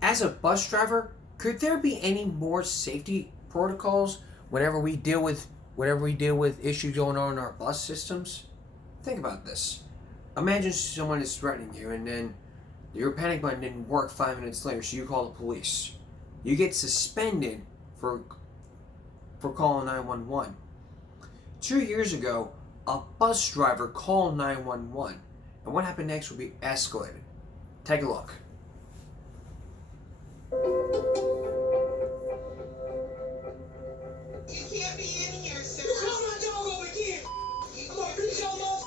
As a bus driver, could there be any more safety protocols whenever we deal with issues going on in our bus systems? Think about this. Imagine someone is threatening you and then your panic button didn't work 5 minutes later, so you call the police. You get suspended for calling 911. 2 years ago, a bus driver called 911, and what happened next will be escalated. Take a look. You can't be in here, sir. You call my dog over again. I'm gonna beat your mom.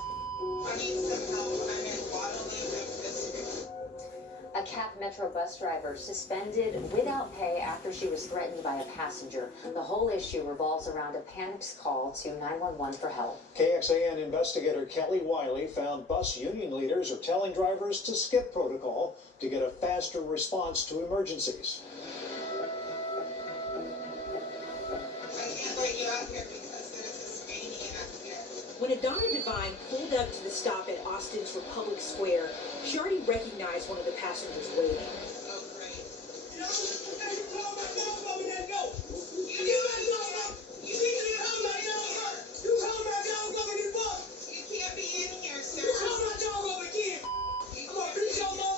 I need some help. I'm in bodily distress. A Cap Metro bus driver suspended without pay after she was threatened by a passenger. The whole issue revolves around a panicked call to 911 for help. KXAN investigator Kelly Wiley found bus union leaders are telling drivers to skip protocol to get a faster response to emergencies. I can't let you out here because there's this maniac here. When Adonna Devine pulled up to the stop at Austin's Republic Square, she already recognized one of the passengers waiting. So great. You call my dog over there, no. You need my dog up. You need to call my dog up. You call my dog over the bus. You can't be in here, sir. You call my dog over again. I'm gonna beat your mom.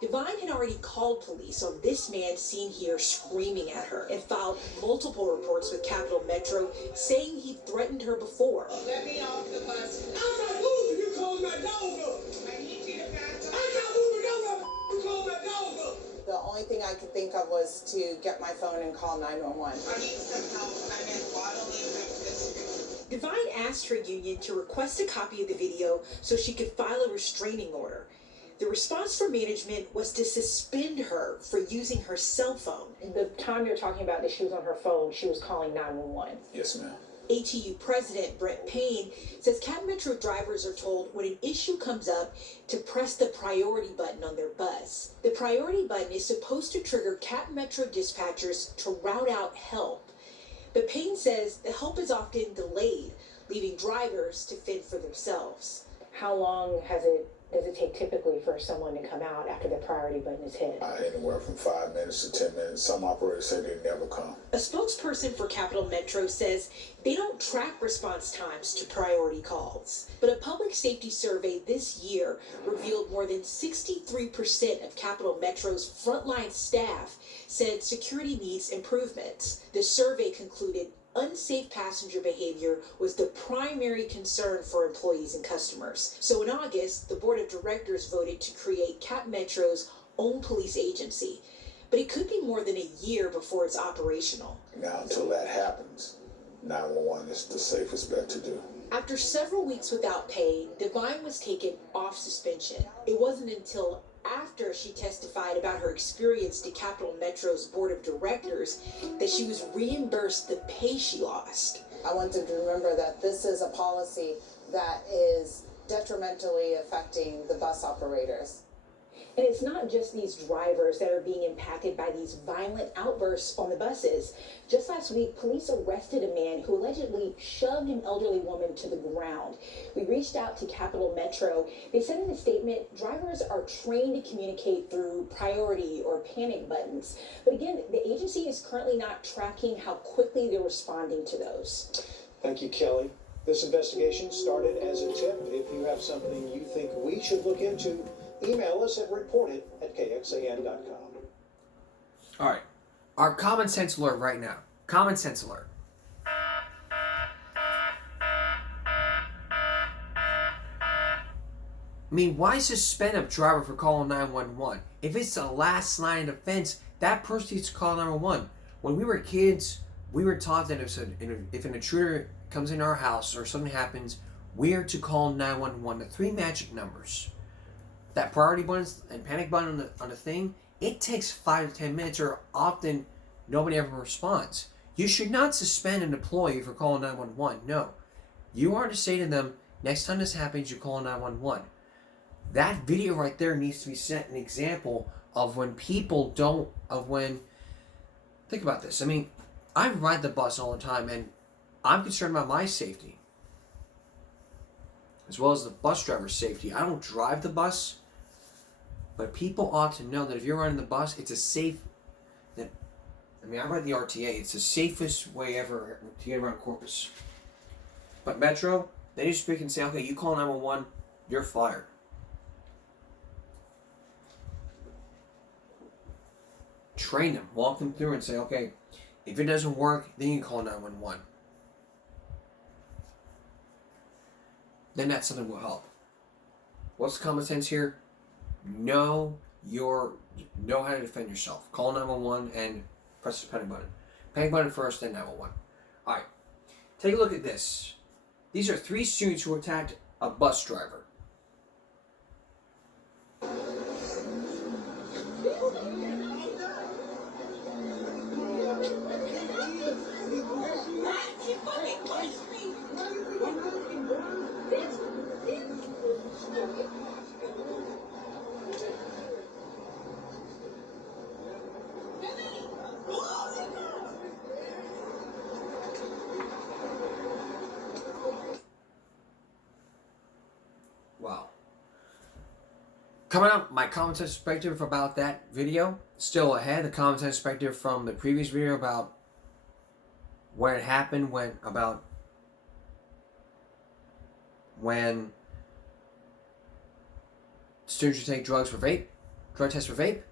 Devine had already called police on this man seen here screaming at her and filed multiple reports with Capital Metro saying he threatened her before. Let me off the bus. I'm not moving. You called my dog up. I need you to back up. I'm not moving. You called my dog up. The only thing I could think of was to get my phone and call 911. I need some help. I'm in bodily distress. Devine asked her union to request a copy of the video so she could file a restraining order. The response from management was to suspend her for using her cell phone. The time you're talking about that she was on her phone, she was calling 911. Yes, ma'am. ATU President Brent Payne says Cap Metro drivers are told when an issue comes up to press the priority button on their bus. The priority button is supposed to trigger Cap Metro dispatchers to route out help. But Payne says the help is often delayed, leaving drivers to fend for themselves. How long does it take typically for someone to come out after the priority button is hit? Anywhere from 5 minutes to 10 minutes. Some operators say they never come. A spokesperson for Capital Metro says they don't track response times to priority calls. But a public safety survey this year revealed more than 63% of Capital Metro's frontline staff said security needs improvements. The survey concluded unsafe passenger behavior was the primary concern for employees and customers. So in August, the board of directors voted to create Cap Metro's own police agency. But it could be more than a year before it's operational. Now, until that happens, 911 is the safest bet to do. After several weeks without pay, Devine was taken off suspension. It wasn't until after she testified about her experience to Capital Metro's board of directors that she was reimbursed the pay she lost. I want them to remember that this is a policy that is detrimentally affecting the bus operators. And it's not just these drivers that are being impacted by these violent outbursts on the buses. Just last week, police arrested a man who allegedly shoved an elderly woman to the ground. We reached out to Capital Metro. They said in a statement, drivers are trained to communicate through priority or panic buttons. But again, the agency is currently not tracking how quickly they're responding to those. Thank you, Kelly. This investigation started as a tip. If you have something you think we should look into, email us at reportit@kxan.com. All right. Our common sense alert right now. Common sense alert. I mean, why suspend a driver for calling 911? If it's the last line of defense, that person needs to call 911. When we were kids, we were taught that if an intruder comes in our house or something happens, we are to call 911, the 3 magic numbers. That priority button and panic button on the thing, it takes 5 to 10 minutes, or often nobody ever responds. You should not suspend an employee for calling 911. No. You are to say to them, next time this happens, you call 911. That video right there needs to be set an example of when people don't, think about this. I mean, I ride the bus all the time, and I'm concerned about my safety, as well as the bus driver's safety. I don't drive the bus, But people ought to know that if you're running the bus, it's a safe. That I mean, I read the RTA. It's the safest way ever to get around Corpus. But Metro, they just speak and say, okay, you call 911, you're fired. Train them, walk them through, and say, okay, if it doesn't work, then you call 911. Then that something will help. What's the common sense here? Know how to defend yourself. Call 911 and press the panic button. Panic button first, then 911. Alright, take a look at this. These are 3 students who attacked a bus driver. Wow. Coming up, my comment perspective about that video. Still ahead, the comment perspective from the previous video about what had happened when students should take drugs for vape, drug tests for vape.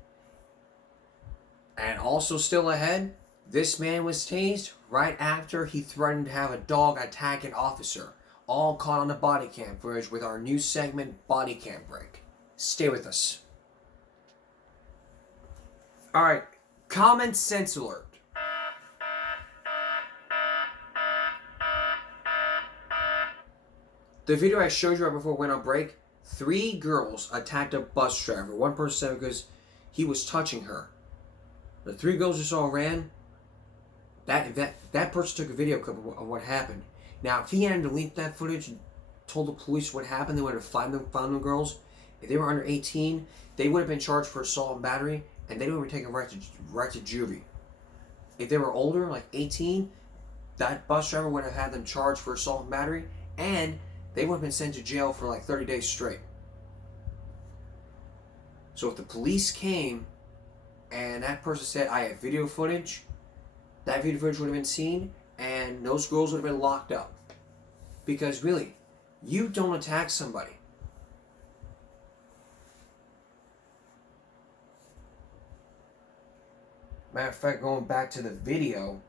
And also still ahead, this man was tased right after he threatened to have a dog attack an officer. All caught on the body cam footage with our new segment, Body Cam Break. Stay with us. Alright, common sense alert. The video I showed you right before we went on break, 3 girls attacked a bus driver. One person said because he was touching her. The 3 girls just all ran. That person took a video clip of what happened. Now, if he hadn't deleted that footage and told the police what happened, they would have found them girls. If they were under 18, they would have been charged for assault and battery, and they would have been taken right to juvie. If they were older, like 18, that bus driver would have had them charged for assault and battery, and they would have been sent to jail for like 30 days straight. So if the police came and that person said, I have video footage, that video footage would have been seen, and those girls would have been locked up. Because really, you don't attack somebody. Matter of fact, going back to the video,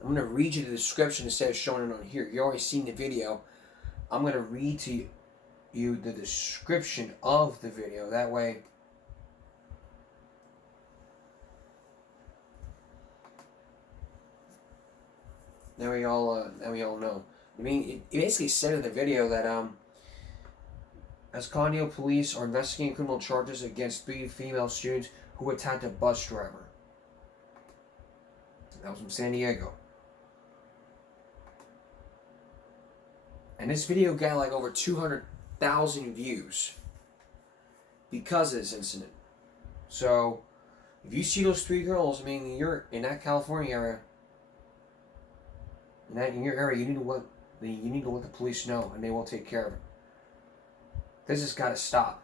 I'm going to read you the description instead of showing it on here. You've already seen the video. I'm going to read to you the description of the video. That way, now we all know. I mean, it basically said in the video that as Conneaut police are investigating criminal charges against 3 female students who attacked a bus driver. That was from San Diego. And this video got like over 200,000 views because of this incident. So, if you see those 3 girls, I mean, you're in that California area, in your area, you need to let the police know, and they will take care of it. This has got to stop.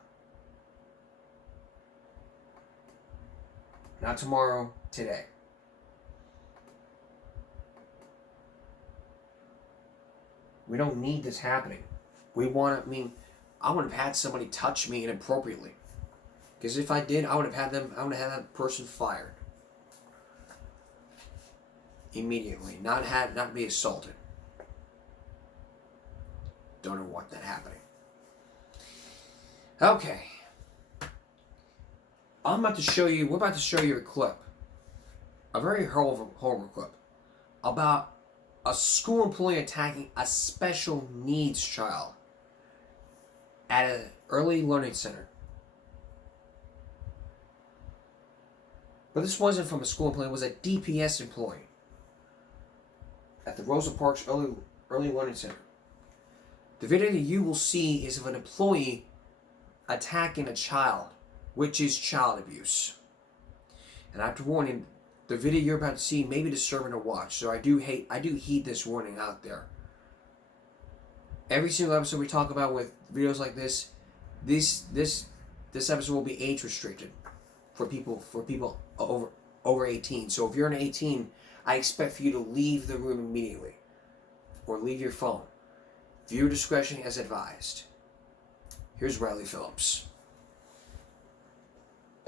Not tomorrow, today. We don't need this happening. I would have had somebody touch me inappropriately. Because if I did, I would have had that person fired. Immediately. Not be assaulted. Don't know what that happening. Okay. We're about to show you a clip. A very horrible clip. About a school employee attacking a special needs child at an early learning center. But this wasn't from a school employee, it was a DPS employee at the Rosa Parks Early Learning Center. The video that you will see is of an employee attacking a child, which is child abuse. And I have to warn you, the video you're about to see may be disturbing to watch, so I do heed this warning out there. every single episode we talk about with videos like this episode will be age restricted for people over 18. So if you're an 18, I expect for you to leave the room immediately or leave your phone. Viewer discretion as advised. Here's Riley Phillips.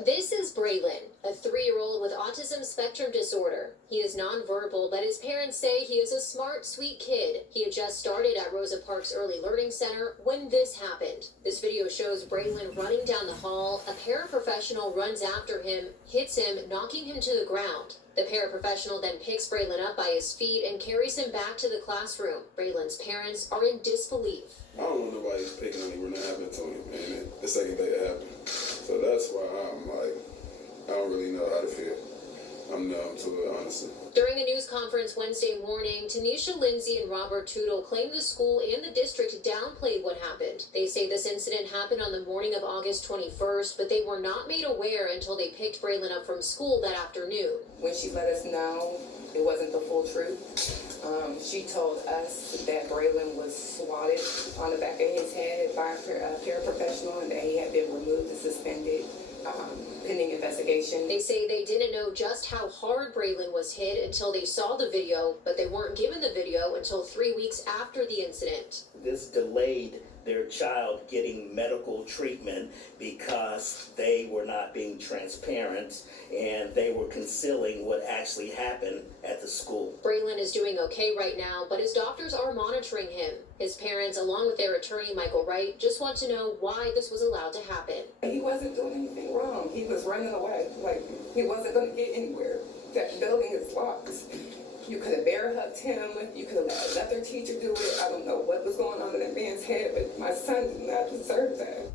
This is Braylon, a 3-year-old with autism spectrum disorder. He is nonverbal, but his parents say he is a smart, sweet kid. He had just started at Rosa Parks Early Learning Center when this happened. This video shows Braylon running down the hall. A paraprofessional runs after him, hits him, knocking him to the ground. The paraprofessional then picks Braylon up by his feet and carries him back to the classroom. Braylon's parents are in disbelief. I don't want nobody picking on him when that happened to him, and the second day it happened. So that's why I'm like, I don't really know how to feel. I'm numb to it, honestly. During a news conference Wednesday morning, Tanisha Lindsay and Robert Tootle claimed the school and the district downplayed what happened. They say this incident happened on the morning of August 21st, but they were not made aware until they picked Braylon up from school that afternoon. When she let us know it wasn't the full truth, she told us that Braylon was swatted on the back of his head by a paraprofessional and that he had been removed and suspended pending investigation. They say they didn't know just how hard Braylon was hit until they saw the video, but they weren't given the video until 3 weeks after the incident. This delayed their child getting medical treatment because they were not being transparent and they were concealing what actually happened at the school. Braylon is doing okay right now, but his doctors are monitoring him. His parents, along with their attorney, Michael Wright, just want to know why this was allowed to happen. He wasn't doing anything wrong. He was running away. Like, he wasn't going to get anywhere. That building is locked. You could have bear hugged him. You could have let another teacher do it. I don't know what was going on in that man's head, but my son did not deserve that.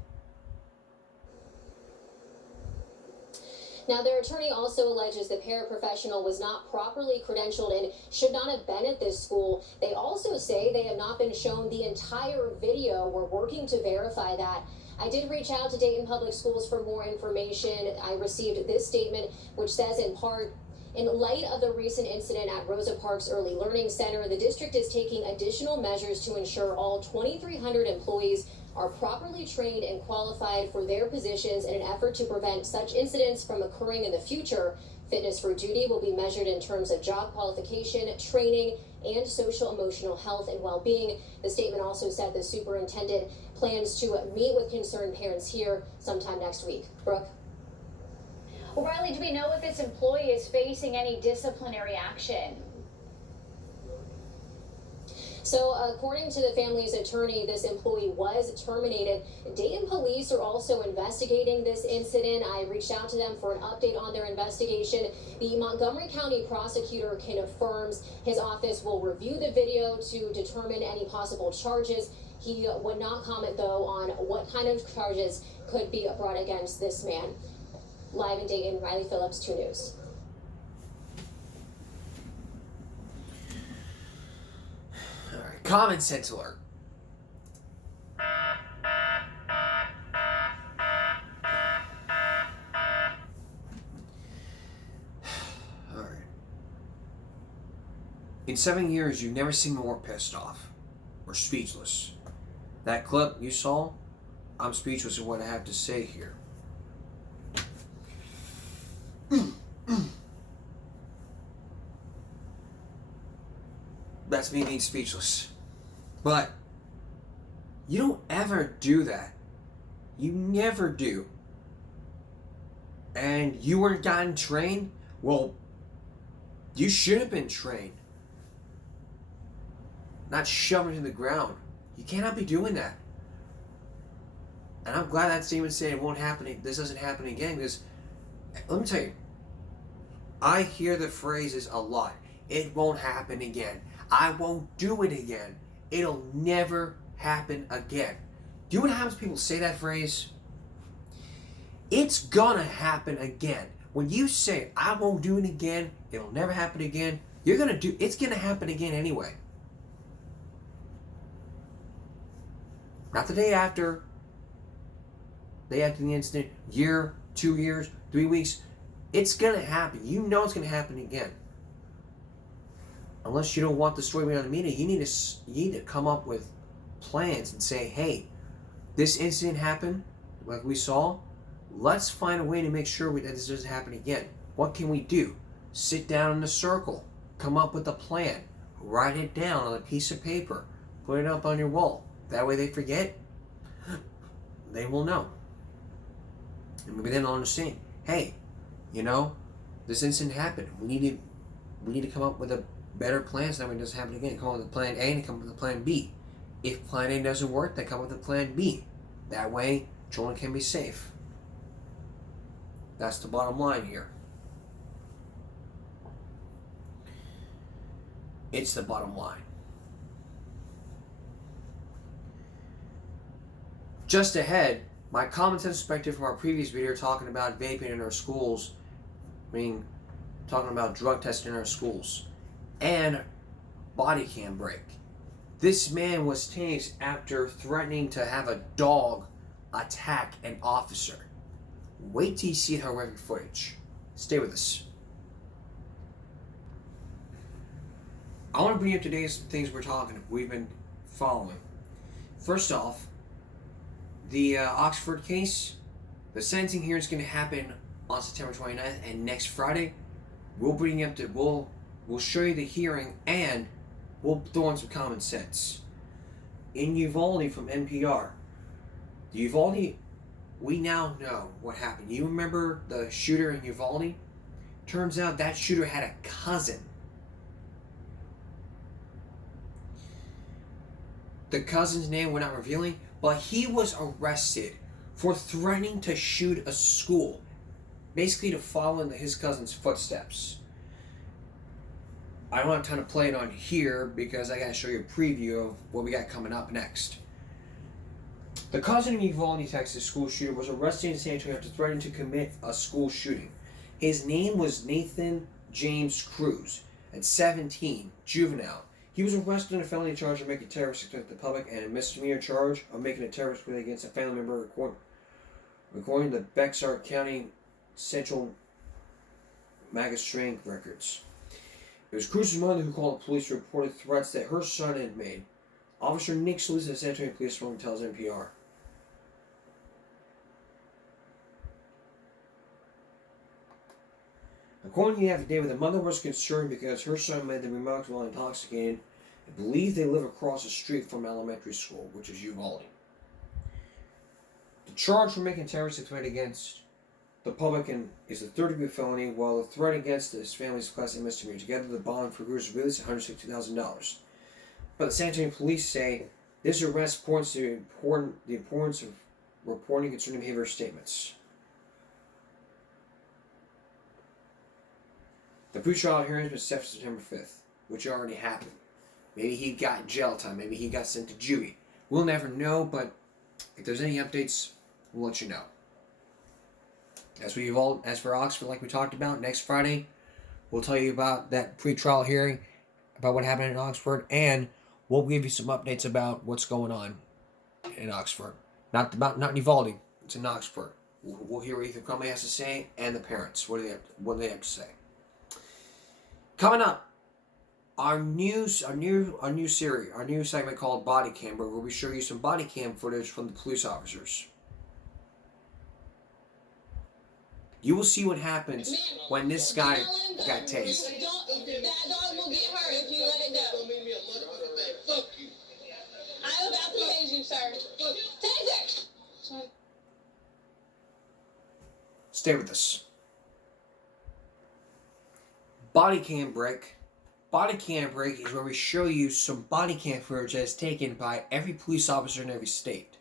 Now, their attorney also alleges the paraprofessional was not properly credentialed and should not have been at this school. They also say they have not been shown the entire video. We're working to verify that. I did reach out to Dayton Public Schools for more information. I received this statement, which says in part, in light of the recent incident at Rosa Parks Early Learning Center, the district is taking additional measures to ensure all 2,300 employees are properly trained and qualified for their positions in an effort to prevent such incidents from occurring in the future. Fitness for duty will be measured in terms of job qualification, training, and social emotional health and well-being. The statement also said the superintendent plans to meet with concerned parents here sometime next week. Brooke? Well, Riley, do we know if this employee is facing any disciplinary action? So, according to the family's attorney, this employee was terminated. Dayton police are also investigating this incident. I reached out to them for an update on their investigation. The Montgomery County prosecutor confirms his office will review the video to determine any possible charges. He would not comment, though, on what kind of charges could be brought against this man. Live in Dayton, Riley Phillips, 2 News. All right, common sense alert. All right. In 7 years, you've never seen me more pissed off or speechless. That clip you saw, I'm speechless at what I have to say here. That's me being speechless. But you don't ever do that. You never do. And you weren't gotten trained? Well, you should have been trained. Not shoved to the ground. You cannot be doing that. And I'm glad that statement said it won't happen. This doesn't happen again, because let me tell you, I hear the phrases a lot. It won't happen again. I won't do it again. It'll never happen again. Do you know what happens when people say that phrase? It's gonna happen again. When you say, I won't do it again, it'll never happen again, it's gonna happen again anyway. Not the day after the incident, year, 2 years, 3 weeks. It's gonna happen. You know it's gonna happen again. Unless you don't want the story to be on the media, you need to come up with plans and say, hey, this incident happened, like we saw. Let's find a way to make sure that this doesn't happen again. What can we do? Sit down in a circle, come up with a plan, write it down on a piece of paper, put it up on your wall. That way they forget, they will know. And maybe then they'll understand, hey, you know, this incident happened. We need to come up with a better plan so that it doesn't happen again. Come up with a plan A and come up with a plan B. If plan A doesn't work, then come up with a plan B. That way, children can be safe. That's the bottom line here. It's the bottom line. Just ahead, my common sense perspective from our previous video talking about vaping in our schools, talking about drug testing in our schools, and body cam break. This man was tased after threatening to have a dog attack an officer. Wait till you see the horrific footage. Stay with us. I want to bring up today's things we've been following. First off, the Oxford case, the sentencing hearing is going to happen on September 29th, and next Friday, we'll bring you up to, we'll show you the hearing, and we'll throw in some common sense. In Uvalde from NPR, the Uvalde, we now know what happened. You remember the shooter in Uvalde? Turns out that shooter had a cousin. The cousin's name we're not revealing, but he was arrested for threatening to shoot a school, basically to follow in his cousin's footsteps. I don't have time to play it on here because I gotta show you a preview of what we got coming up next. The cousin of Uvalde, Texas school shooter was arrested in San Antonio after threatening to commit a school shooting. His name was Nathan James Cruz. At 17, juvenile. He was arrested on a felony charge of making terrorist against the public and a misdemeanor charge of making a terrorist plea against a family member, according to the Bexar County Central Magistrate records. It was Cruz's mother who called the police to report threats that her son had made. Officer Nick Solis of the San Antonio Police Department tells NPR. According to the affidavit, the mother was concerned because her son made the remarks while intoxicated and believed they live across the street from elementary school, which is Uvalde. The charge for making terrorist threat against the public is a third-degree felony, while the threat against his family is a class A misdemeanor. Together, the bond for Cruz is released at $160,000. But the San Antonio police say this arrest points to the importance of reporting concerning behavior statements. The pre-trial hearing has been set for September 5th, which already happened. Maybe he got jail time. Maybe he got sent to juvie. We'll never know, but if there's any updates, we'll let you know. As for Oxford, like we talked about, next Friday, we'll tell you about that pre-trial hearing, about what happened in Oxford, and we'll give you some updates about what's going on in Oxford. Not in Uvalde, it's in Oxford. We'll hear what Ethan Crumley has to say, and the parents. What do they have to say? Coming up, our new series, our new segment called Body Cam, where we show you some body cam footage from the police officers. You will see what happens when this guy got tased. That dog will get hurt if you let it go. Fuck you. I'm about to tase you, sir. Taser! Sorry. Stay with us. Body cam break. Body cam break is where we show you some body cam footage that is taken by every police officer in every state.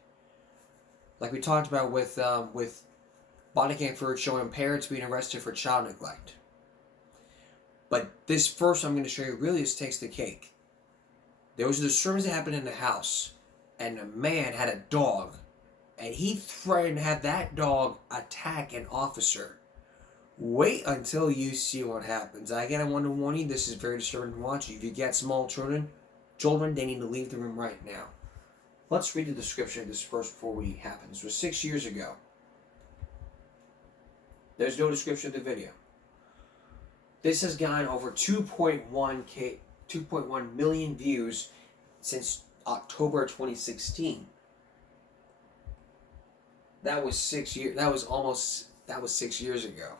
Like we talked about with body cam footage showing parents being arrested for child neglect. But this first I'm going to show you really just takes the cake. There was a disturbance that happened in the house, and a man had a dog, and he threatened to have that dog attack an officer. Wait until you see what happens. Again, I want to warn you, this is very disturbing to watch. If you get small children, they need to leave the room right now. Let's read the description of this first before we happen. This was 6 years ago. There's no description of the video. This has gotten over 2.1 million views since October 2016. That was 6 years. That was 6 years ago.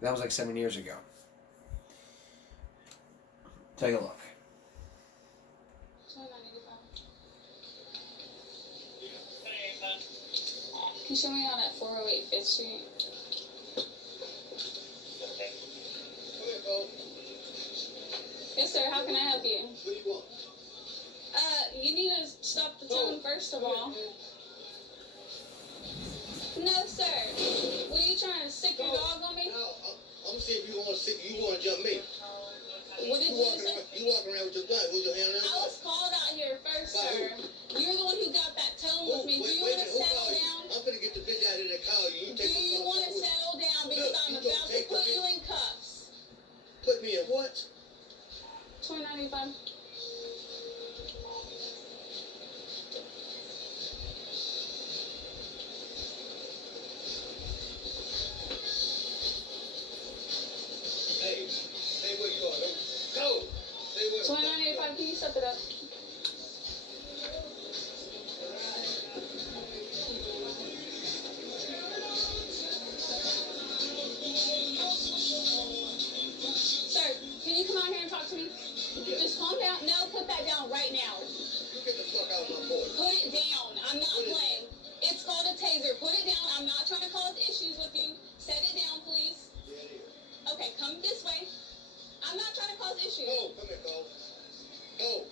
That was like 7 years ago. Take a look. Can you show me out at 408 Fifth Street? Yes, sir. How can I help you? What do you want? You need to stop the tone first of all. No, sir. What are you trying to stick your dog on me? I'm gonna see if you want to jump me. What did you say? You walking around with your gun, with your hand I was called out here first, sir. You're the one who got that tone with me. Do you want to settle down? I'm gonna get the bitch out of there that call you. Do you want to settle down because I'm about to put you in cuffs? Put me in what? $29.95. Hey, where you are? Go. $29.85. Can you step it up? Sir, can you come out here and talk to me? Just calm down. No, put that down right now. You get the fuck out of my boy. Put it down. I'm not playing. It's called a taser. Put it down. I'm not trying to cause issues with you. Set it down, please. Yeah, it is. Okay, come this way. I'm not trying to cause issues. Go, come here, Cole. Go.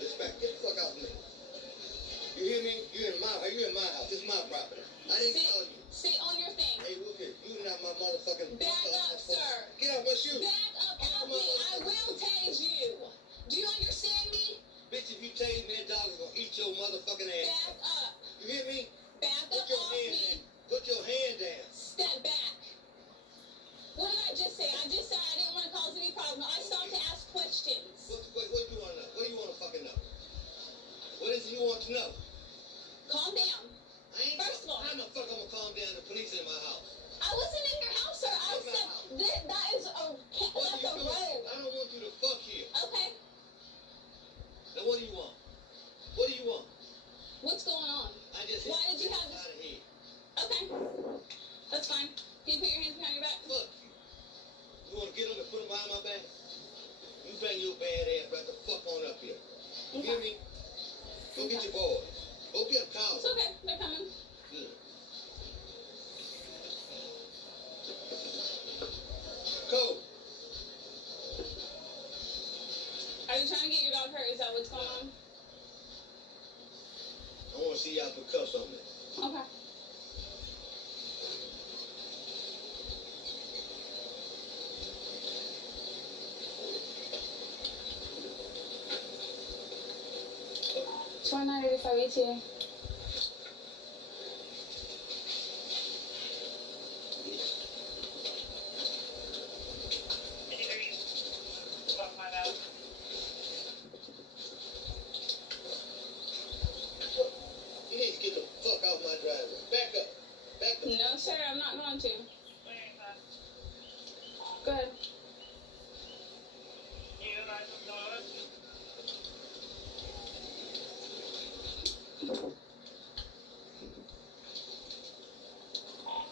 Respect. Get the fuck out of me. You hear me? You in my house. This is my property. I didn't call you. Sit on your thing. Hey, look here. You not my motherfucking... Back up, sir. Get off my shoes. Back up off me. I will tase you. Do you understand me? Bitch, if you tase me, that dog is gonna eat your motherfucking ass. Back up. You hear me? Back Put up your off hand me. down. Put your hand down. Step back. What did I just say? I just said I didn't want to cause any problem. I stopped to ask questions. What do you want to know? What do you want to fucking know? What is it you want to know? Calm down. First of all, how the fuck I'm gonna calm down? The police in my house. I wasn't in your house, sir. I said that is that's a road. I don't want you to fuck here. Okay. Now what do you want? What do you want? What's going on? I just Why did you have this? out of here. Okay. That's fine. Can you put your hands behind your back? Fuck you. You want to get them and put them behind my back? You bring your bad ass right the fuck on up here. You hear me? Go get your boys. Go get them called. It's okay. They're coming. Good. Go. Are you trying to get your dog hurt? Is that what's going on? I want to see y'all put cuffs on me. Okay. $29.85 ETA. You need to get the fuck out my driveway. Back up. Back up. No, sir, I'm not going to. Go ahead.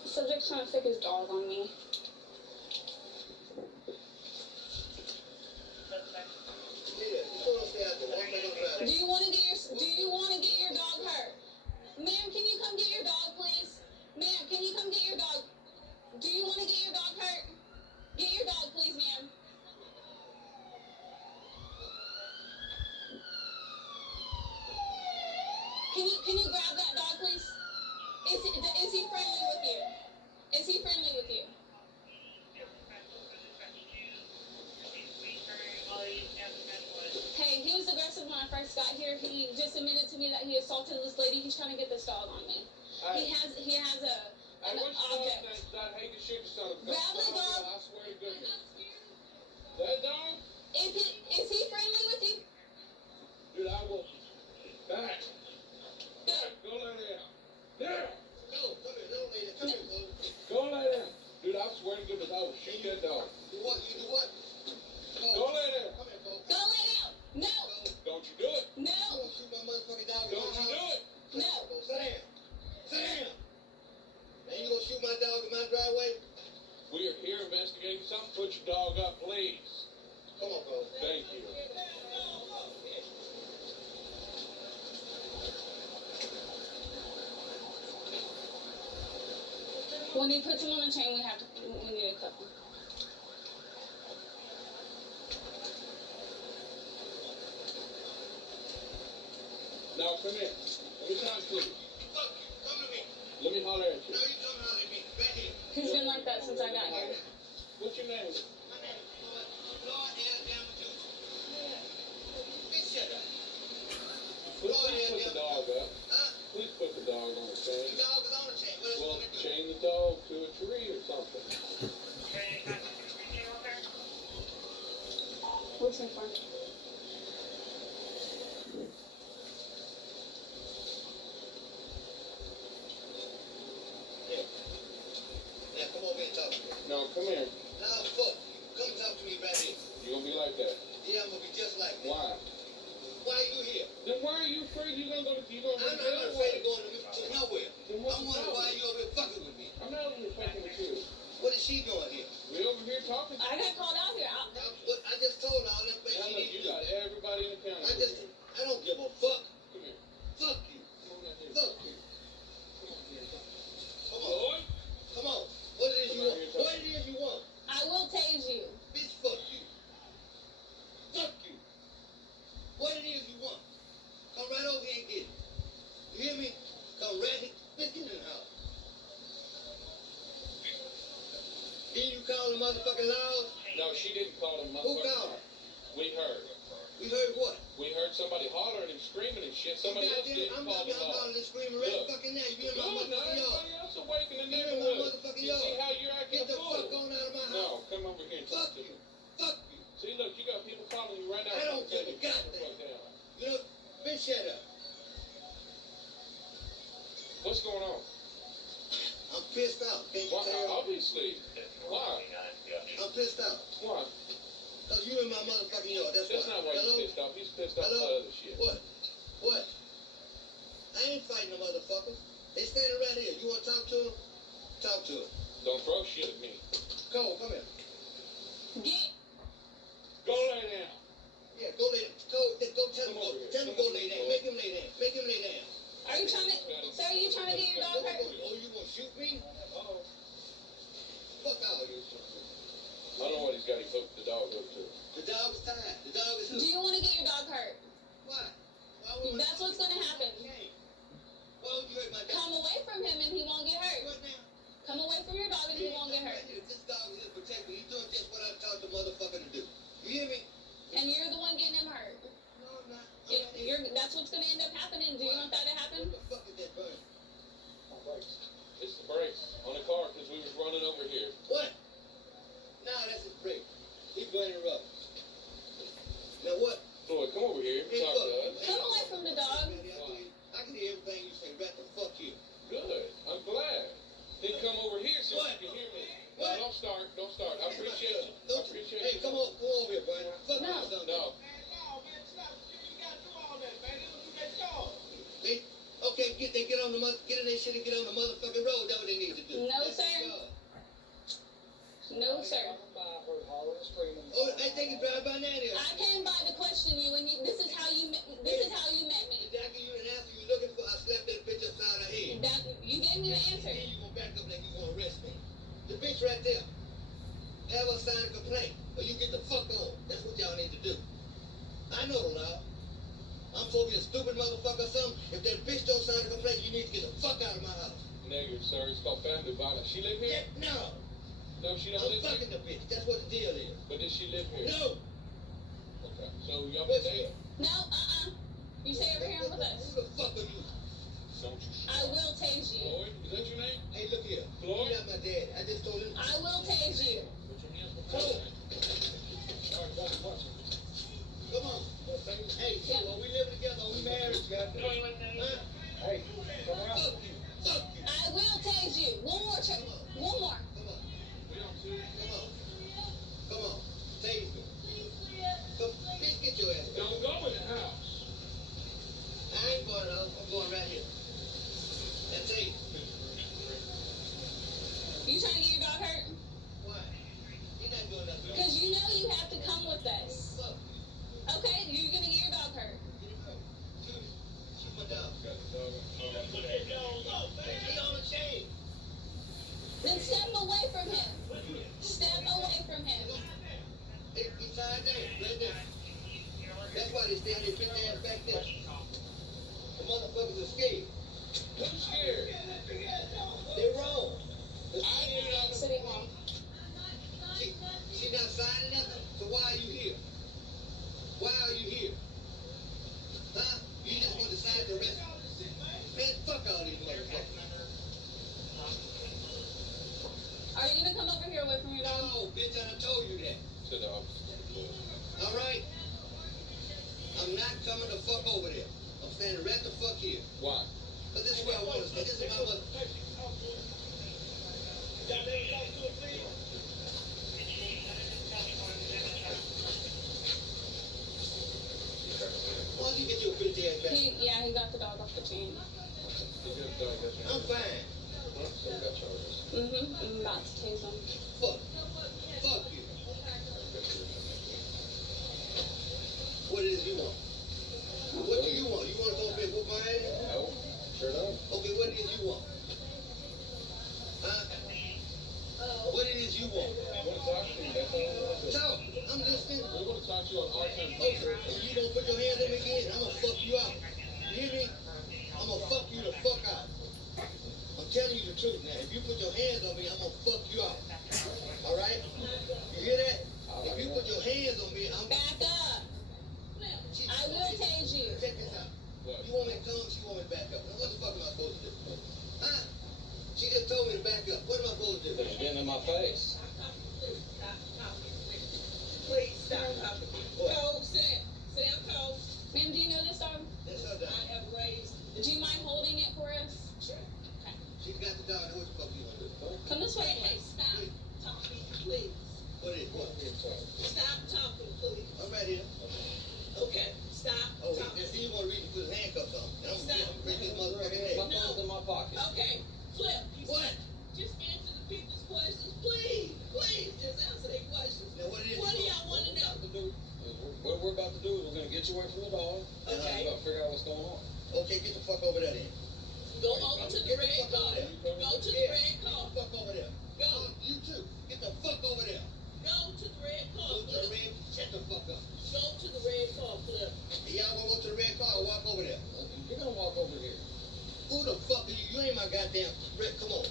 Subject's trying to stick his dog on me. Do you want to get your dog hurt? Ma'am, can you come get your dog, please? Ma'am, can you come get your dog? Do you want to get your dog hurt? Get your dog, please, ma'am. Can you grab that dog, please? Is he friendly with you? Is he friendly with you? Hey, he was aggressive when I first got here. He just admitted to me that he assaulted this lady. He's trying to get this dog on me. He has an object. Grab the dog. I swear to goodness. That dog? Is he friendly with you? Dude, I will. Back. Good. Go lay down. There. No, come here. No, lady. Come here, Bo. Go lay down. Dude, I swear to goodness, I will shoot that dog. You what? You do what? Go lay down. Come here. gave you something, put your dog up, please. Come on, bro. Thank you. When you put him on the chain, we need a couple. Now come here. Let me talk to you. Fuck you. Come to me. Let me holler at you. No, you come holler at me. Back here. He's been like that since I got here. What's your name? My name is Lord L. Damages. Bitch, shut up. Please put the dog up. Huh? Please put the dog on the chain. The dog is on the chain. What else you Well, want me to do? chain the dog to a tree or something. Listen for me. Now come over here and talk to me. No, come here. Now fuck you. Come talk to me right here. You gonna be like that? Yeah, I'm gonna be just like that. Why? Why are you here? Then why are you afraid you gonna go to I'm not afraid of going to nowhere. Then what's I'm the wondering problem? why you over here fucking with me. I'm not over here fucking with you. What is she doing here? We over here talking. I got called out here. I just told her all them things Now she look, needs you to do. got everybody in the county. I don't give a fuck. Come here. Fuck you. Come on out here. Fuck you. Come on. Lloyd? Come on. What it is you Come out want? here and talk. What it is you want? I will tase you. Bitch, fuck you. Fuck you. What it is you want? Come right over here and get it. You hear me? Come right here. Bitch, get in the house. Then you call the motherfucking laws? No, she didn't call him Who motherfucker. called? We heard. We heard what? We heard somebody hollering and screaming and shit. Somebody else didn't I'm call the law. hollering and screaming right Look. fucking now. You be in my Good, now motherfucking yard. everybody else awake in the You in my neighborhood. motherfucking You yard. see how you're acting Get a the fool? fuck on out of my house. No, come over here and talk Fuck to you. me. Fuck you. See, look, you got people calling you right now. I don't give a Calm the goddamn. fuck down. You know, bitch, shut up. What's going on? I'm pissed off. Can't you Why? tell? Obviously. Why? I'm pissed off. Why? Cause you in my motherfucking yard. That's That's why. not why Hello? you're pissed off. He's pissed off Hello? by other shit. What? What? I ain't fighting the motherfuckers. They standing right here. You wanna talk to them? Talk to them. Don't throw shit at me. Cole, come here. Get. Go lay down. Yeah, go lay down. Go tell him Come over here. Tell him Come go over lay here, down. boy. Make him lay down. Make him lay down. Are you trying to? Sir, are you trying to get your dog hurt? Oh, you gonna shoot me? Uh-oh. Fuck all you. I don't know what he's got. He hooked the dog up to. The dog is tired. The dog is Do you want to get your dog hurt? Why? Why would That's what's gonna happen. Why would you hurt my dog? Come away from him and he won't get hurt. What now? Come away from your dog and he won't get hurt. This dog is protected. He's doing just what I taught the motherfucker to do. You hear me? And you're the one getting him hurt. No, I'm not. That's what's gonna end up happening. Do you want that to happen? What the fuck is that burn? It's the brakes on the car because we was running over here. What? Nah, that's his brake. He burning rubber. Now what? Floyd, come over here. Hey, Talk fuck. to us. Come away from the dog. I can hear everything you say. Right the fuck you. Good. I'm glad. Then come over here so What? you can hear me. What? No, don't start. Don't start. I appreciate you. I appreciate Hey, you. come over here, Brian. Fuck No. you, son. No. Okay, get in their shit and get on the motherfucking road. That's what they need to do. No, That's sir. their job. No, sir. Oh, I think it's drive by now there. I came by to question you, and this is how you met me. Did I give you an answer you looking for? I slapped that bitch upside her head. You gave me the answer. Then you gonna back up like you gonna arrest me. The bitch right there. Have her sign a complaint, or you get the fuck on. That's what y'all need to do. I know the law. I'm supposed to be a stupid motherfucker or something. If that bitch don't sign a complaint, you need to get the fuck out of my house. Negative, sir. It's called family violence. She live here? Yeah, no. No, she don't I'm live here. fucking the bitch. That's what the deal is. But does she live here? No. Okay. So y'all What's been dating? No, You stay over here with us. Who the fuck are you? Don't you shoot. I will tase you. Floyd, is that your name? Hey, look here. Floyd? You're not my daddy. I just told him. I will tase you. Come on. Come on. Hey, so are we living together? Are we married? Huh? Hey, come on. Fuck you. Fuck you. I will tase you. One more. One more. Come on. Come on. Come on. Tase me. Come, bitch, get your ass. Don't go in the house. I ain't going out. I'm going right here. Now tase. You trying to get your dog hurt? Why? motherfuckers are scared. Who's scared? They're wrong. I do not. City Hall. She not signing nothing. So why are you here? Why are you here? Huh? You just want to decide to arrest me? Man, fuck all these motherfuckers. Are you gonna come over here away from your dog? No, bitch, I done told you that. To the office. All right? I'm not coming the fuck over there. I'm standing right the fuck here. Why? Because this is where I want to stay. This is my mother. Why don't you get your bitch ass back? He got the dog off the chain. I'm fine. I'm about to tase him. Fuck. Fuck you. What it is you want? What do you want? You want to go up and whoop my ass? No, sure don't. Okay, what it is you want? Huh? What it is you want? I want to talk to you. That's all I want to do. Talk. I'm listening. We want to talk to you on our time. Okay, and you gonna put your hands on me again? I'm gonna fuck you out. You hear me? I'm gonna fuck you the fuck out. I'm telling you the truth now. If you put your hands on me, I'm gonna fuck you out. All right? You hear that? If you put your hands on me, I'm Back up. I will tase you. Check this out. You want me to come? She want me to back up. Now what the fuck am I supposed to do? Huh? She just told me to back up. What am I supposed to do? You're getting in my face. Please stop talking. Cole, sit down. Sit down, Cole. Ma'am, do you know this dog? That's her dog. I have raised. Do you mind holding it for us? Sure. She's got the dog. Now what the fuck you want to do? Come this way, Hey, please. stop talking, please. What is what? Stop talking, please. I'm right here. Okay, stop Oh, talking. he want to read and put his handcuffs on. And I'm Stop. gonna break his motherfucking neck. My phone's in my pocket. Okay, Flip. What? Just answer the people's questions, please. Please, just answer their questions. Now what it is? What do y'all want to know? What we're about to do is we're going to get you away from the dog. And Okay. we're going to figure out what's going on. Okay, get the fuck over there then. Go over to the Get red fuck over car. there. Go to the Yeah, red get car. the fuck over there. Go. You too. Get the fuck over there. Go to the red car, Go to the Flip. red. Shut the fuck up. Go to the red car, Flip. And y'all gonna go to the red car or walk over there? You're going to walk over here. Who the fuck are you? You ain't my goddamn red. Come on.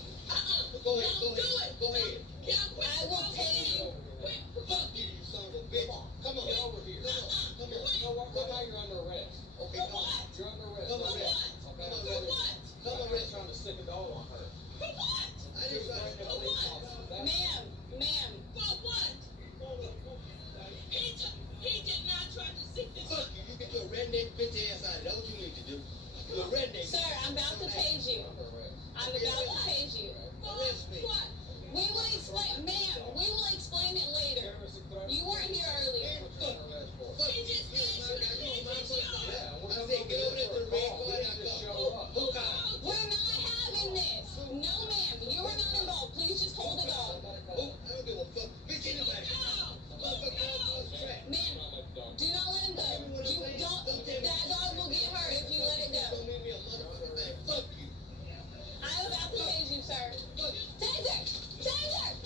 Go ahead. Go Don't do ahead. it. Go ahead. I will tase you. Quit Fuck provoking. you, you son of a bitch. Come on. Get over here. Come on. Come on. You know what? Right now you're under arrest. Okay, For come on. what? You're under arrest. Come on, Okay? Red. Okay? Come on, For Red. what? Come on, You're Red. trying to stick a dog on her. For what? I didn't try to. For what? Ma'am, ma'am. For what? He did not try to seek this. Fuck you. You get your redneck bitch ass out of there. That's what you need to do. You're a redneck. Sir, I'm about to tase you. I'm about to tase you. Arrest me. What? We will explain, ma'am, we will explain it later. You weren't here earlier. He just asked you to leave his yard. I said, get over there to the red car and I Who called? We're not having this. No, ma'am, you are not involved. Please just hold the dog. Oh, I don't give a fuck. Bitch, anybody. Motherfucker, I'm track. Ma'am, do not let him go. You don't, that dog will get hurt if you let it go. Don't mean me a motherfucking thing. Fuck you. I'm about to tase you, sir. Taser! Taser!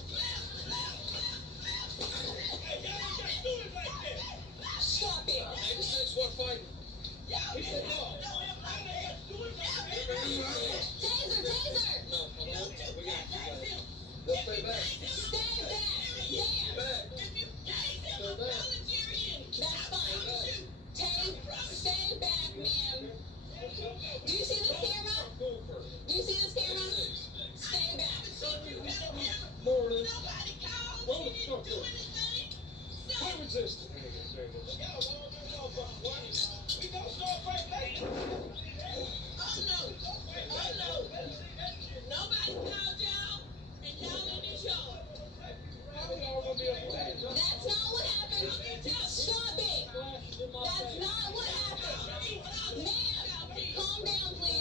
Stop it! 86, what fight? He said no. Taser! Taser! No, we got you guys. Let's stay back. Stay back! Damn! That's fine. Stay back, ma'am. Do you see this camera? Do you see this camera? Stay back. Morning. Well, I resist. We gonna start right later. Oh no. Oh no. Nobody called y'all and y'all in this yard. That's not what happened. Stop it. That's not what happened. Ma'am, calm down, please.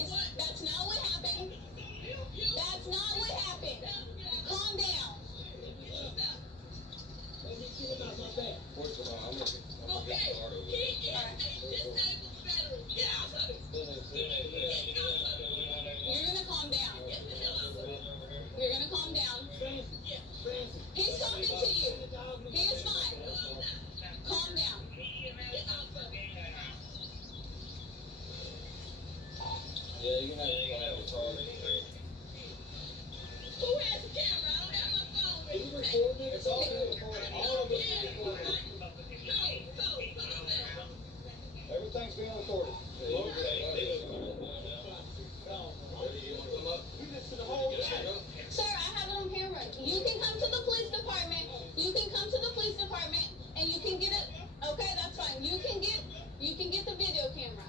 Yeah, you can have the car. Who has the camera? I don't have my phone with You me. recording it? It's all recorded. All of it's recorded. Everything's being recorded. Sir, I have it on camera. You can come to the police department. You can come to the police department and you can get it. Okay, that's fine. You can get the video camera.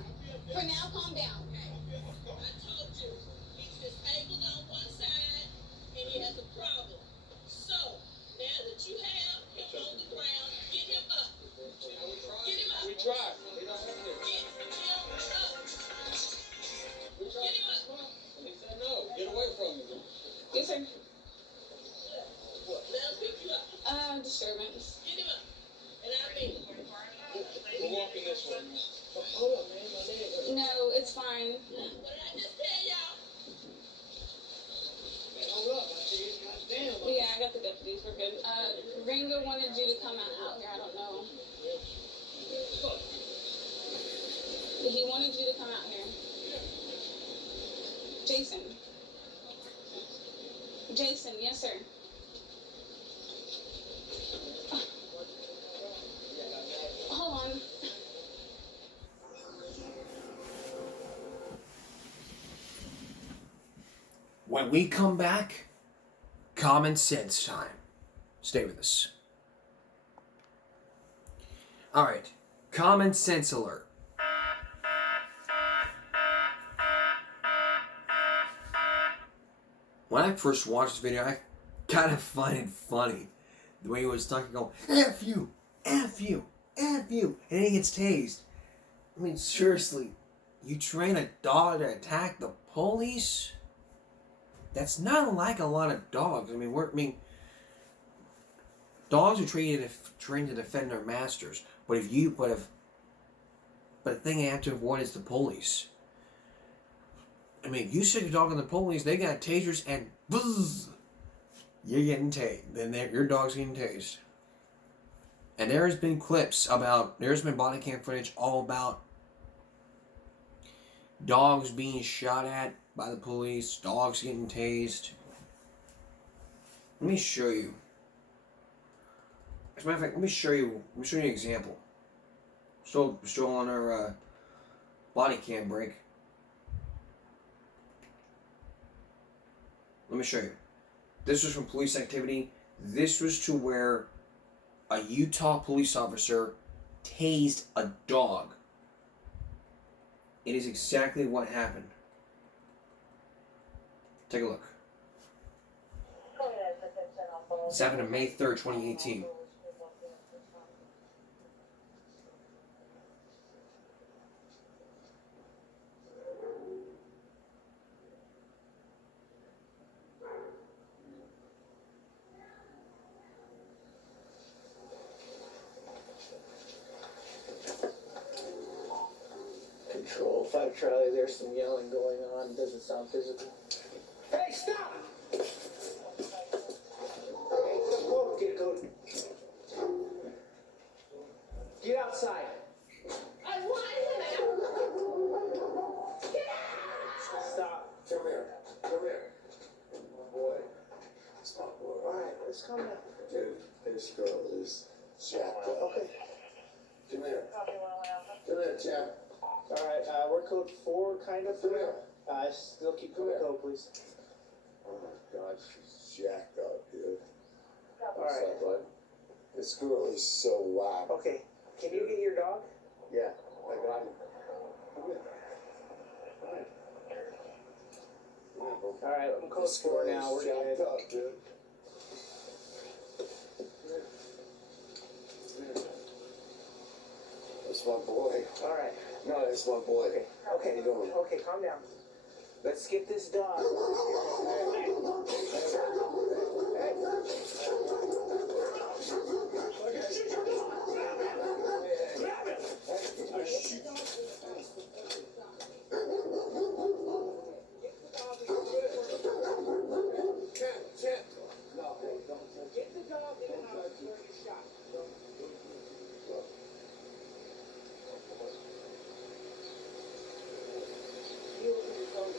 For now, calm down. I told you, he's disabled on one side and he has a problem. So, now that you have him on the ground, get him up. Get him up. We tried. We don't have to. Get him up. We tried. Get him up. He said no. Get away from me. Yes, sir. Let him pick you up. Disturbance. Get him up. And I mean, We're walking this way. hold on, man. My leg hurts. No, it's fine. What did I just tell y'all? Hold up. I see it. Goddamn. Yeah, I got the deputies. We're good. Ringo wanted you to come out here. I don't know. He wanted you to come out here. Jason. Jason, yes, sir. Hold on. When we come back, common sense time. Stay with us. Alright, common sense alert. When I first watched the video, I kind of find it funny. The way he was talking, going, F you, F you, F you, and then he gets tased. I mean, seriously, you train a dog to attack the police? That's not like a lot of dogs. I mean, dogs are trained to defend their masters. But the thing you have to avoid is the police. I mean, if you stick your dog on the police, they got tasers and buzz, you're getting tased. Then your dog's getting tased. And there's been body cam footage all about dogs being shot at by the police, dogs getting tased. Let me show you. As a matter of fact, let me show you an example. Still on our body cam break. Let me show you. This was from police activity. This was to where a Utah police officer tased a dog. It is exactly what happened. Take a look. This happened on May 3rd, 2018. Control 5 Charlie, there's some yelling going on. It doesn't sound physical. Hey, stop! Hey, whoa, get Cody. Get outside. I want him out. Get out! Stop. Come here. Come here. My boy. It's my boy. Alright, let's calm down. Dude, this girl is jacked up. Okay. Come here. Come here, Jack. Alright, we're code 4, kind of. Come here. Still keep the code, please. Oh my God, she's jacked up, dude. Alright. What's up, bud? This girl is so loud. Okay, can you get your dog? Yeah, I got him. Come here. Come here. Come here, bro. Alright, I'm code This 4 girl now. is We're jacked good. up, dude. That's my boy. Alright. No, that's my boy. Okay. How you doing? Okay, calm down. Let's get this dog. Get the dog in the house where you shot. You open your phone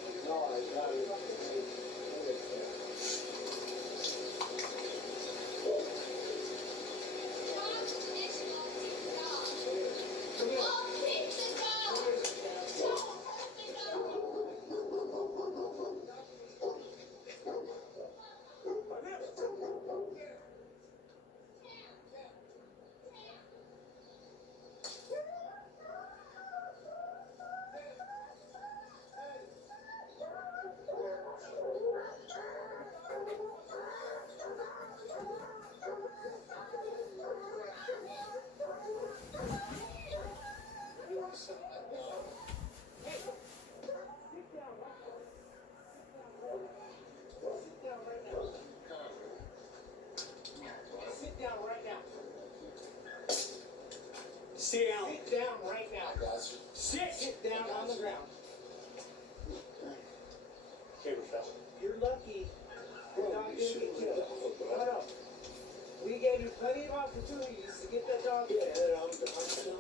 Please, get that dog. Yeah, I'm telling you.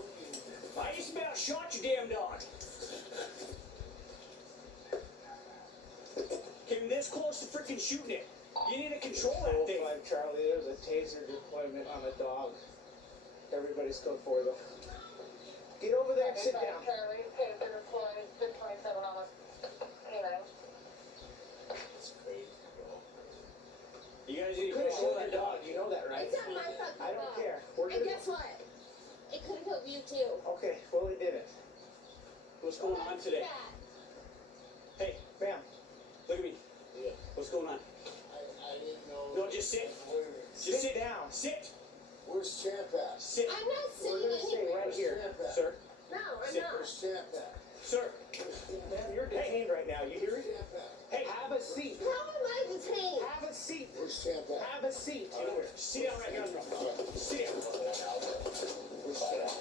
I just about shot your damn dog. Came this close to freaking shooting it. You need to control that thing. 5 Charlie, there's a taser deployment on a dog. Everybody's code 4 though. Get over there and sit down. Charlie, taser deployed, 627 on the K9. It's crazy, bro. You guys need to You could have control shot that your dog. dog, you know that, right? It's not my fucking I don't dog. care. We're And gonna... guess what? It could have killed you too. Okay, well it didn't. What's going on today? Hey, Bam. look at me. Yeah. What's going on? I didn't know. No, just sit. Wait a minute. Just sit down. Sit. Where's Champ at? Sit. I'm not We're sitting gonna stay anywhere. right here. Champ at? Sir. No, I'm Sit. not. Where's Champ at? Sir. Man, you're detained right now, you hear Where's it? Champ at? Hey. Have a seat. How am I detained? Have a seat. Where's Champ at? Have a seat. You know where? Sit down right here. Sit down. Where's Champ?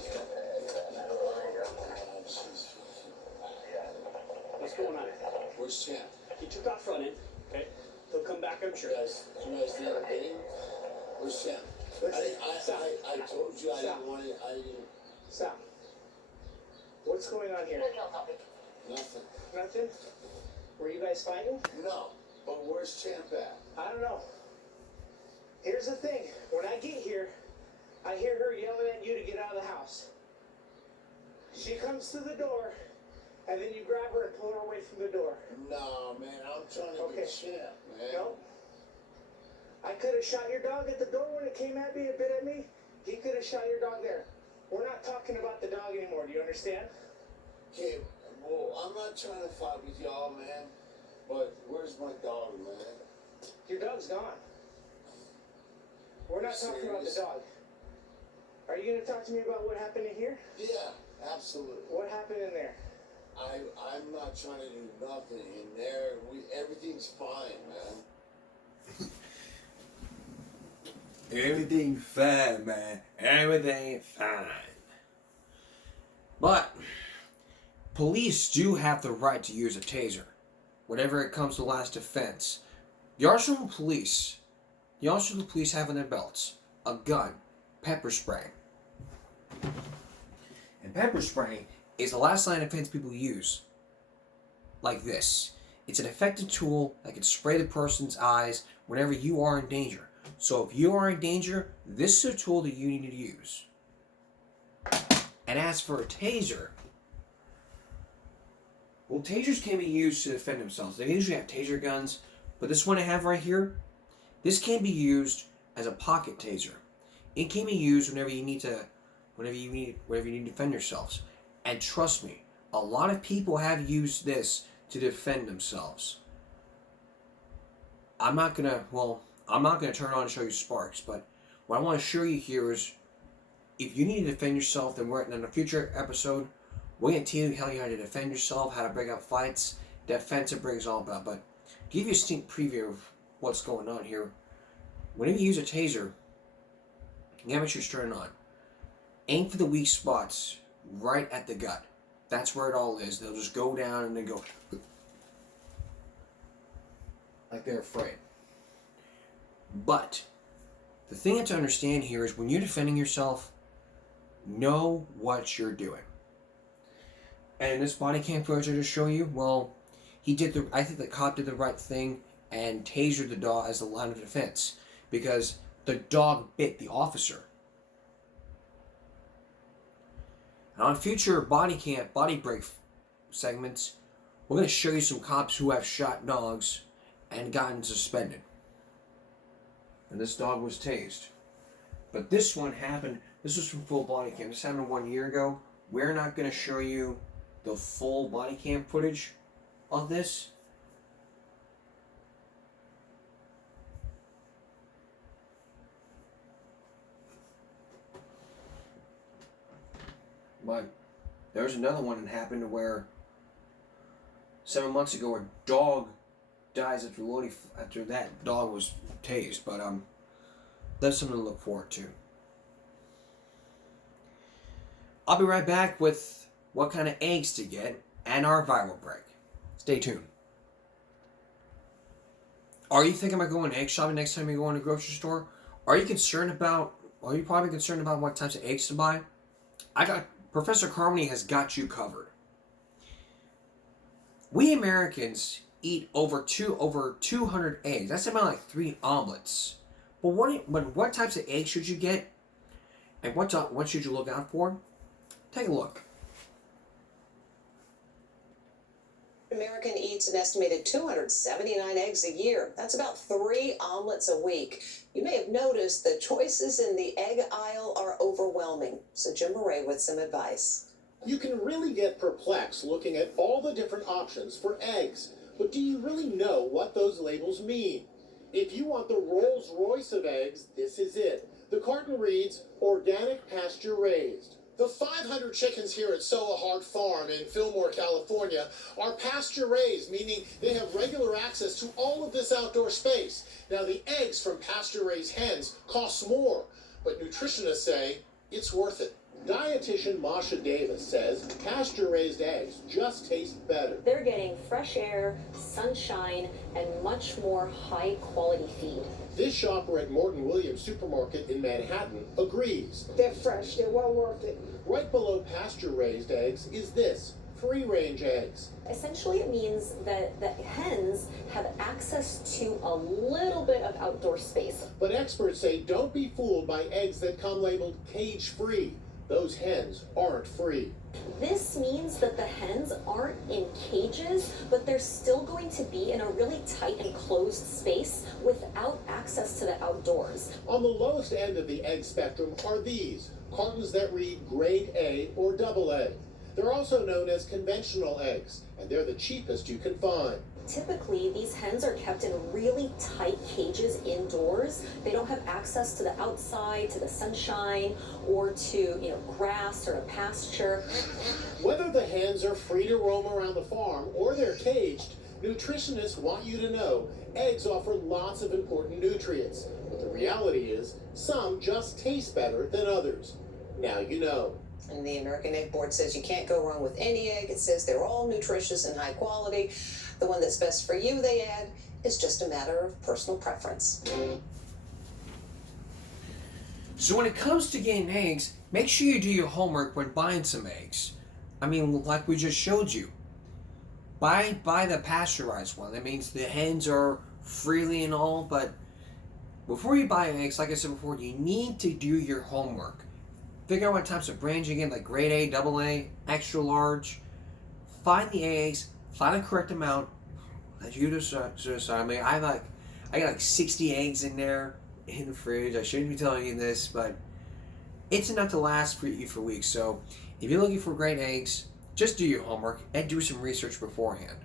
What's going on? Where's Champ? He took off running. Okay. He'll come back, I'm sure. You guys did a meeting? Where's Champ? I told you I didn't want it. I didn't. Stop. What's going on here? Nothing. Nothing? Were you guys fighting? No. But where's Champ at? I don't know. Here's the thing. When I get here, I hear her yelling at you to get out of the house. She comes to the door, and then you grab her and pull her away from the door. No, man. I'm trying to get Champ, man. No. I could have shot your dog at the door when it came at me and bit at me. He could have shot your dog there. We're not talking about the dog anymore. Do you understand? Okay, well, I'm not trying to fight with y'all, man. But where's my dog, man? Your dog's gone. We're not talking about the Serious? dog. Are you going to talk to me about what happened in here? Yeah, absolutely. What happened in there? I'm not trying to do nothing in there. Everything's fine, man. Everything fine, man. Everything fine. But police do have the right to use a taser whenever it comes to last defense. The arsenal of police have in their belts a gun, pepper spray. And pepper spray is the last line of defense people use. Like this. It's an effective tool that can spray the person's eyes whenever you are in danger. So if you are in danger, this is a tool that you need to use. And as for a taser, well, tasers can be used to defend themselves. They usually have taser guns, but this one I have right here, this can be used as a pocket taser. It can be used whenever you need to defend yourselves. And trust me, a lot of people have used this to defend themselves. I'm not gonna turn on and show you sparks, but what I want to show you here is, if you need to defend yourself, then in a future episode, we're going to tell you how to defend yourself, how to break up fights, defensive breaks, all about. But to give you a sneak preview of what's going on here, whenever you use a taser, you gotta make sure it's turned on. Aim for the weak spots right at the gut. That's where it all is. They'll just go down and then go like they're afraid. But the thing to understand here is when you're defending yourself, know what you're doing. And this body cam footage I just show you, well, I think the cop did the right thing and tasered the dog as the line of defense because the dog bit the officer. And on future body break segments, we're going to show you some cops who have shot dogs and gotten suspended. And this dog was tased. But this one happened, this was from full body cam. This happened 1 year ago. We're not going to show you the full body cam footage of this. But there's another one that happened where 7 months ago a dog dies after that dog was tased. But that's something to look forward to. I'll be right back with what kind of eggs to get and our viral break. Stay tuned. Are you thinking about going egg shopping next time you go in a grocery store? Are you concerned about Are you probably concerned about what types of eggs to buy? Professor Carmody has got you covered. We Americans eat over 200 eggs. That's about like 3 omelets. But what types of eggs should you get? And what should you look out for? Take a look. American eats an estimated 279 eggs a year. That's about 3 omelets a week. You may have noticed the choices in the egg aisle are overwhelming. So Jim Murray with some advice. You can really get perplexed looking at all the different options for eggs. But do you really know what those labels mean? If you want the Rolls Royce of eggs, this is it. The carton reads, organic pasture raised. The 500 chickens here at Soa Hart Farm in Fillmore, California, are pasture raised, meaning they have regular access to all of this outdoor space. Now, the eggs from pasture raised hens cost more, but nutritionists say it's worth it. Dietitian Masha Davis says pasture-raised eggs just taste better. They're getting fresh air, sunshine, and much more high-quality feed. This shopper at Morton Williams Supermarket in Manhattan agrees. They're fresh, they're well worth it. Right below pasture-raised eggs is this, free-range eggs. Essentially, it means that the hens have access to a little bit of outdoor space. But experts say don't be fooled by eggs that come labeled cage-free. Those hens aren't free. This means that the hens aren't in cages, but they're still going to be in a really tight and closed space without access to the outdoors. On the lowest end of the egg spectrum are these, cartons that read grade A or double A. They're also known as conventional eggs, and they're the cheapest you can find. Typically, these hens are kept in really tight cages indoors. They don't have access to the outside, to the sunshine, or to, grass or a pasture. Whether the hens are free to roam around the farm or they're caged, nutritionists want you to know eggs offer lots of important nutrients. But the reality is, some just taste better than others. Now you know. And the American Egg Board says you can't go wrong with any egg. It says they're all nutritious and high quality. The one that's best for you, they add, is just a matter of personal preference. So when it comes to getting eggs, make sure you do your homework when buying some eggs. I mean, like we just showed you. Buy the pasteurized one. That means the hens are freely and all, but before you buy eggs, like I said before, you need to do your homework. Figure out what types of brands you get, like grade A, double A, extra large. Find the eggs, find the correct amount. As you decide. I mean, I got like 60 eggs in there in the fridge. I shouldn't be telling you this, but it's enough to last you for weeks. So if you're looking for great eggs, just do your homework and do some research beforehand.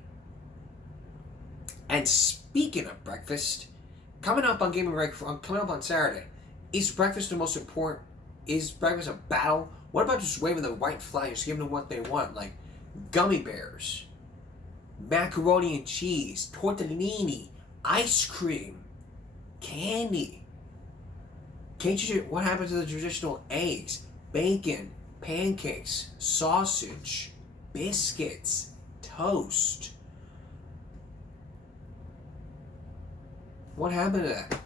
And speaking of breakfast, coming up on coming up on Saturday, is breakfast the most important? Is breakfast a battle? What about just waving the white flag, just giving them what they want, like gummy bears, macaroni and cheese, tortellini, ice cream, candy? What happens to the traditional eggs, bacon, pancakes, sausage, biscuits, toast? What happened to that?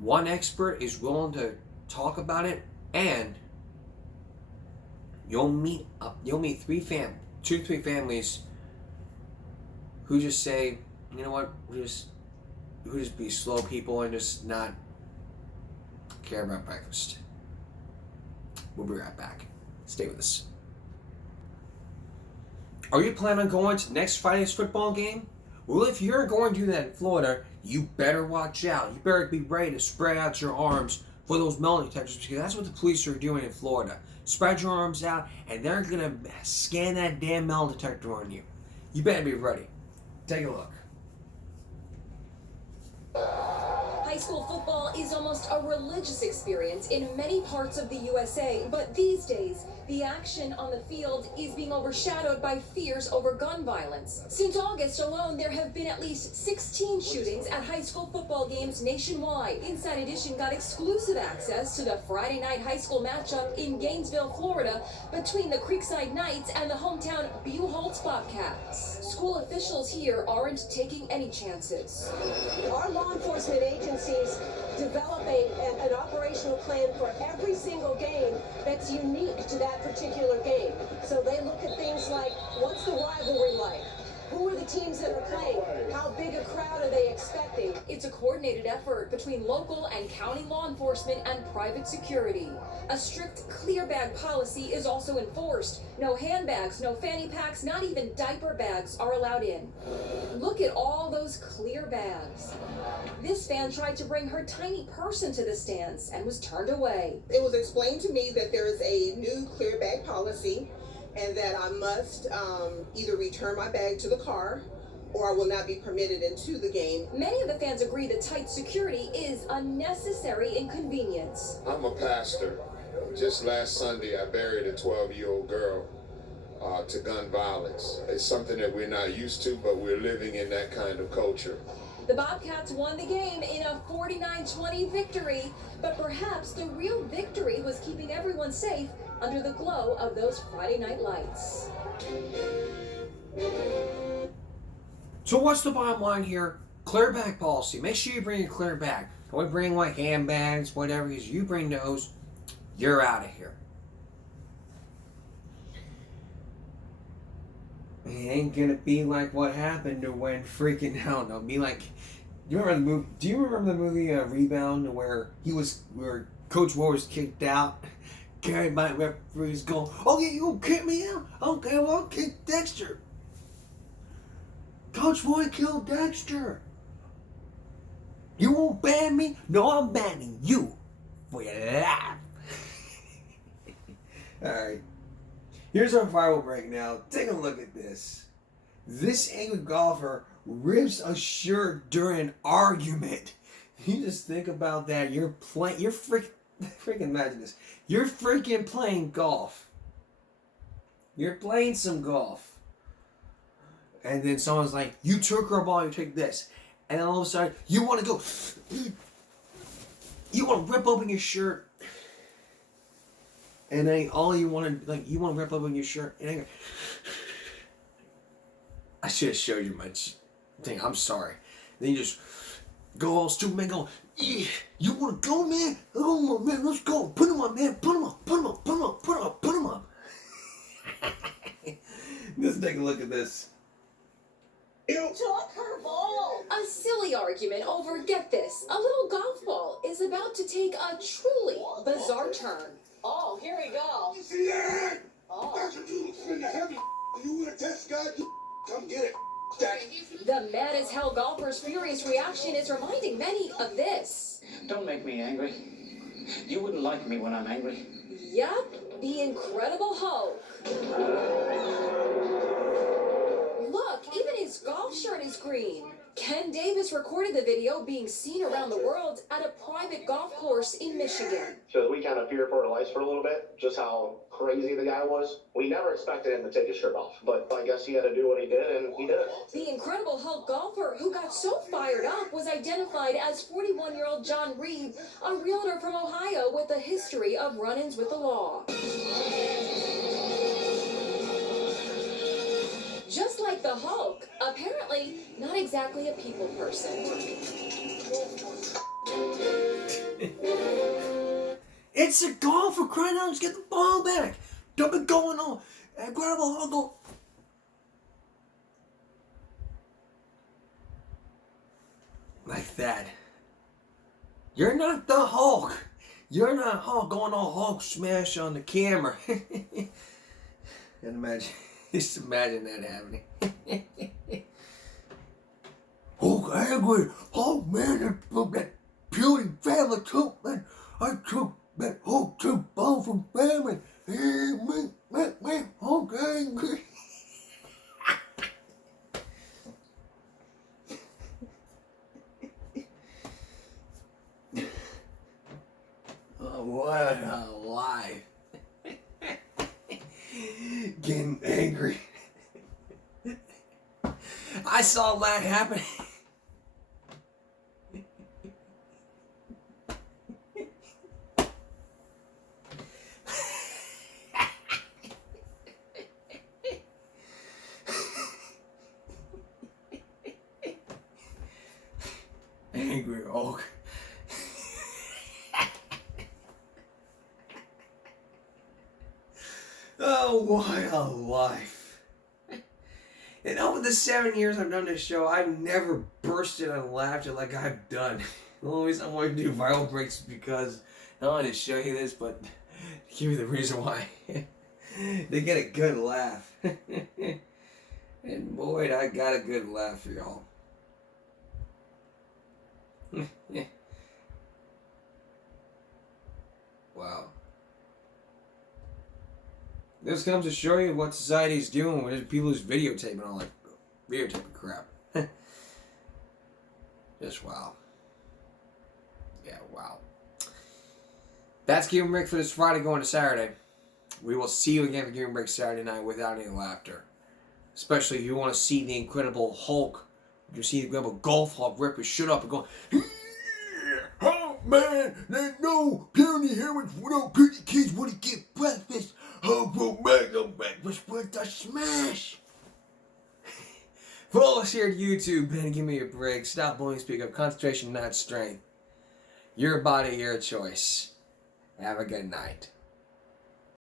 One expert is willing to talk about it, and you'll meet 3 families who just say, you know what, who just be slow people and just not care about breakfast. We'll be right back. Stay with us. Are you planning on going to next Friday's football game? Well, if you're going to do that in Florida, you better watch out. You better be ready to spread out your arms for those metal detectors, because that's what the police are doing in Florida. Spread your arms out, and they're going to scan that damn metal detector on you. You better be ready. Take a look. High school football is almost a religious experience in many parts of the USA, but these days, the action on the field is being overshadowed by fears over gun violence. Since August alone, there have been at least 16 shootings at high school football games nationwide. Inside Edition got exclusive access to the Friday night high school matchup in Gainesville, Florida, between the Creekside Knights and the hometown Buchholz Bobcats. School officials here aren't taking any chances. Our law enforcement agencies policies, develop an operational plan for every single game that's unique to that particular game. So they look at things like, what's the rivalry like? Who are the teams that are playing? How big a crowd are they expecting? It's a coordinated effort between local and county law enforcement and private security. A strict clear bag policy is also enforced. No handbags, no fanny packs, not even diaper bags are allowed in. Look at all those clear bags. This fan tried to bring her tiny purse into the stands and was turned away. It was explained to me that there is a new clear bag policy and that I must either return my bag to the car or I will not be permitted into the game. Many of the fans agree that tight security is a necessary inconvenience. I'm a pastor. Just last Sunday, I buried a 12-year-old girl to gun violence. It's something that we're not used to, but we're living in that kind of culture. The Bobcats won the game in a 49-20 victory, but perhaps the real victory was keeping everyone safe under the glow of those Friday night lights. So what's the bottom line here? Clear bag policy. Make sure you bring your clear bag. Don't bring like handbags, whatever. Because you bring those, you're out of here. It ain't gonna be like what happened to when freaking hell no. Be like, do you remember the movie? Do you remember the movie Rebound, where Coach Moore was kicked out, carried by referees going, "Okay, you gonna kick me out? Okay, well I'll kick Dexter." Coach Moore killed Dexter. You won't ban me? No, I'm banning you for your life. All right. Here's our viral break now. Take a look at this. This angry golfer rips a shirt during an argument. You just think about that. You're freaking imagine this. You're freaking playing golf. You're playing some golf. And then someone's like, you took her ball, you take this. And then all of a sudden, you want to go, you want to rip open your shirt. And then all you want to, you want to rip open your shirt. And then I should have showed you my thing. I'm sorry. Then you just go all stupid, man, go, yeah, you want to go, man? Oh, man, let's go. Put him up, man. Put him up, put him up, put him up, put him up, put him up. Let's take a look at this. Took her ball. A silly argument over, get this, a little golf ball is about to take a truly bizarre turn. Oh, here we go. You see that? Oh. That's what you spend the heavy. You want to test God? Come get it. The mad as hell golfer's furious reaction is reminding many of this. Don't make me angry. You wouldn't like me when I'm angry. Yup, the Incredible Hulk. Look, even his golf shirt is green. Ken Davis recorded the video being seen around the world at a private golf course in Michigan. So we kind of feared for our lives for a little bit, just how crazy the guy was. We never expected him to take his shirt off, but I guess he had to do what he did, and he did it. The Incredible Hulk golfer who got so fired up was identified as 41-year-old John Reed, a realtor from Ohio with a history of run-ins with the law. Just like the Hulk, apparently not exactly a people person. It's a golf, for crying out, just get the ball back. Don't be going on. Incredible Hulk go. Like that. You're not the Hulk. You're not Hulk going on Hulk smash on the camera. And imagine. Just imagine that happening. Hulk angry. Oh man, that puny family took, man. I took that Hulk took ball from family. Hey, man, Hulk angry. Oh, what a life. Getting angry. I saw that happen. Angry Hulk. What a life. In over the 7 years I've done this show, I've never bursted and laughed like I've done. The only reason I want to do viral breaks is because I don't want to show you this, but give you the reason why. They get a good laugh. And boy, I got a good laugh for y'all. Wow. This comes to show you what society's doing when people is videotaping all that videotaping crap. Just wow. Yeah, wow. That's Game Break for this Friday going to Saturday. We will see you again for Game Break Saturday night without any laughter. Especially if you want to see the Incredible Hulk. You can see the Incredible Golf Hulk rip his shit up and go, oh man, there's no puny humans, no pretty kids want to get breakfast. Hulk will make them breakfast with a smash. Follow us here at YouTube and give me a break. Stop bullying, speak up. Concentration, not strength. Your body, your choice. Have a good night.